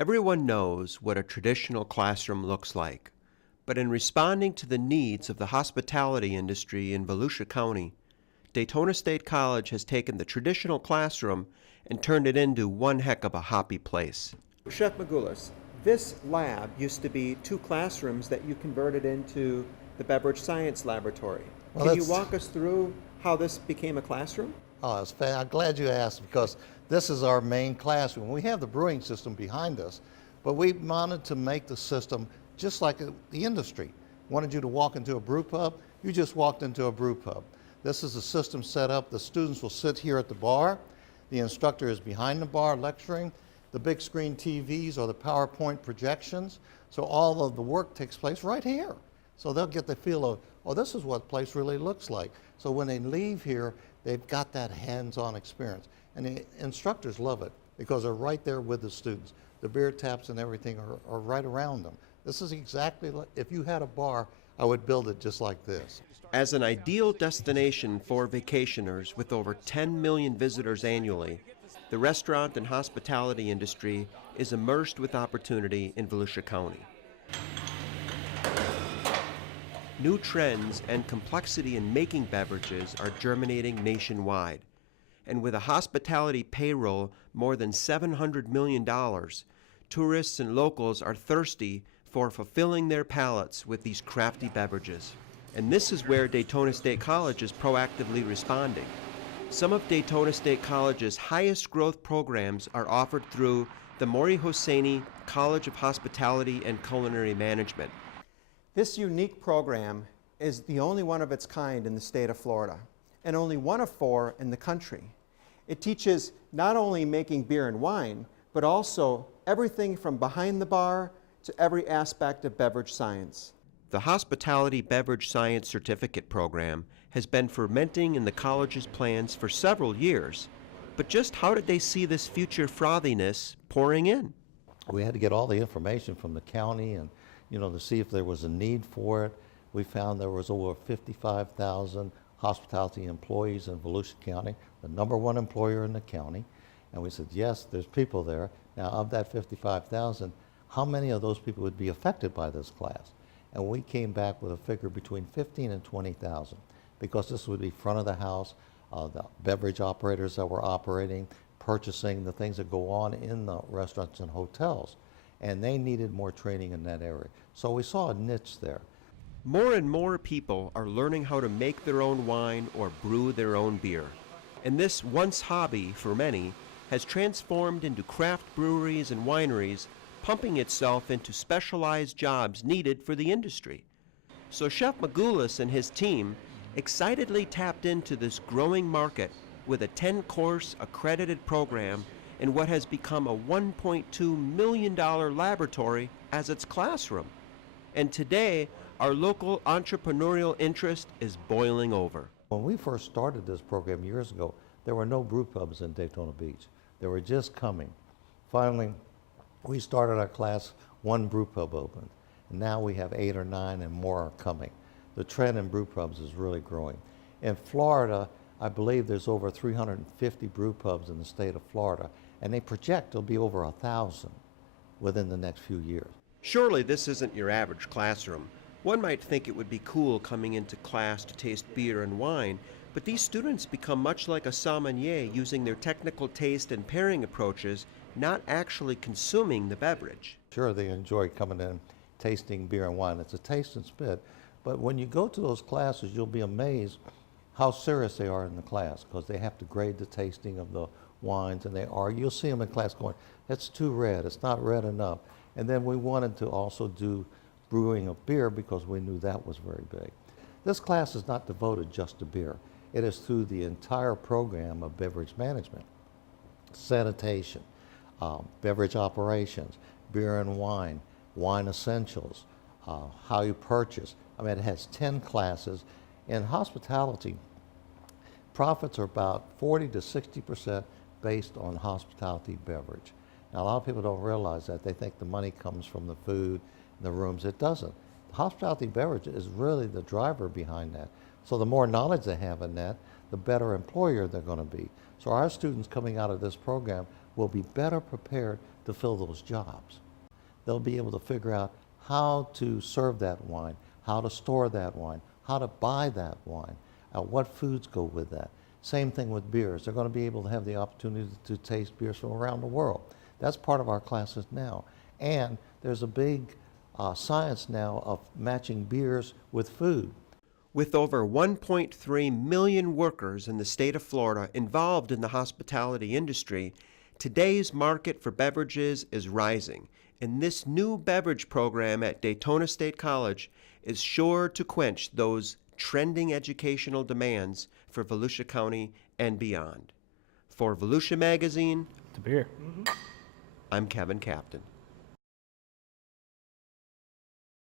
Everyone knows what a traditional classroom looks like, but in responding to the needs of the hospitality industry in Volusia County, Daytona State College has taken the traditional classroom and turned it into one heck of a hoppy place. Chef Magoulas, this lab used to be two classrooms that you converted into the beverage science laboratory. Well, Can you walk us through how this became a classroom? Oh, I'm glad you asked because this is our main classroom. We have the brewing system behind us, but we wanted to make the system just like the industry. Wanted you to walk into a brew pub, you just walked into a brew pub. This is the system set up. The students will sit here at the bar. The instructor is behind the bar lecturing. The big screen TVs are the PowerPoint projections. So all of the work takes place right here. So they'll get the feel of, oh, this is what the place really looks like. So when they leave here, they've got that hands-on experience. And the instructors love it because they're right there with the students. The beer taps and everything are right around them. This is exactly like, if you had a bar, I would build it just like this. As an ideal destination for vacationers with over 10 million visitors annually, the restaurant and hospitality industry is immersed with opportunity in Volusia County. New trends and complexity in making beverages are germinating nationwide. And with a hospitality payroll more than $700 million, tourists and locals are thirsty for fulfilling their palates with these crafty beverages. And this is where Daytona State College is proactively responding. Some of Daytona State College's highest growth programs are offered through the Maury Hosseini College of Hospitality and Culinary Management. This unique program is the only one of its kind in the state of Florida, and only one of 4 in the country. It teaches not only making beer and wine, but also everything from behind the bar to every aspect of beverage science. The Hospitality Beverage Science Certificate Program has been fermenting in the college's plans for several years, but just how did they see this future frothiness pouring in? We had to get all the information from the county and, to see if there was a need for it. We found there was over 55,000 hospitality employees in Volusia County, the #1 employer in the county. And we said, yes, there's people there. Now, of that 55,000, how many of those people would be affected by this class? And we came back with a figure between 15 and 20,000, because this would be front of the house, the beverage operators that were operating, purchasing, the things that go on in the restaurants and hotels. And they needed more training in that area. So we saw a niche there. More and more people are learning how to make their own wine or brew their own beer. And this once hobby for many has transformed into craft breweries and wineries, pumping itself into specialized jobs needed for the industry. So Chef Magoulas and his team excitedly tapped into this growing market with a 10-course accredited program in what has become a $1.2 million laboratory as its classroom. And today, our local entrepreneurial interest is boiling over. When we first started this program years ago, there were no brew pubs in Daytona Beach. They were just coming. Finally, we started our class, 1 brew pub opened. And now we have 8 or 9 and more are coming. The trend in brew pubs is really growing. In Florida, I believe there's over 350 brew pubs in the state of Florida, and they project there'll be over 1,000 within the next few years. Surely this isn't your average classroom. One might think it would be cool coming into class to taste beer and wine, but these students become much like a sommelier, using their technical taste and pairing approaches, not actually consuming the beverage. Sure, they enjoy coming in, tasting beer and wine. It's a taste and spit. But when you go to those classes, you'll be amazed how serious they are in the class, because they have to grade the tasting of the wines, and you'll see them in class going, it's too red, it's not red enough. And then we wanted to also do brewing of beer because we knew that was very big. This class is not devoted just to beer. It is through the entire program of beverage management, sanitation, beverage operations, beer and wine, wine essentials, how you purchase. I mean, it has 10 classes. In hospitality, profits are about 40 to 60% based on hospitality beverage. Now, a lot of people don't realize that. They think the money comes from the food, the rooms. It doesn't. Hospitality beverage is really the driver behind that. So the more knowledge they have in that, the better employer they're going to be. So our students coming out of this program will be better prepared to to fill those jobs. They'll be able to figure out how to serve that wine, how to store that wine, how to buy that wine, what foods go with that. Same thing with beers. They're going to be able to have the opportunity to taste beers from around the world. That's part of our classes now. And there's a big science now of matching beers with food. With over 1.3 million workers in the state of Florida involved in the hospitality industry, today's market for beverages is rising, and this new beverage program at Daytona State College is sure to quench those trending educational demands for Volusia County and beyond. For Volusia Magazine, The beer. I'm Kevin Captain.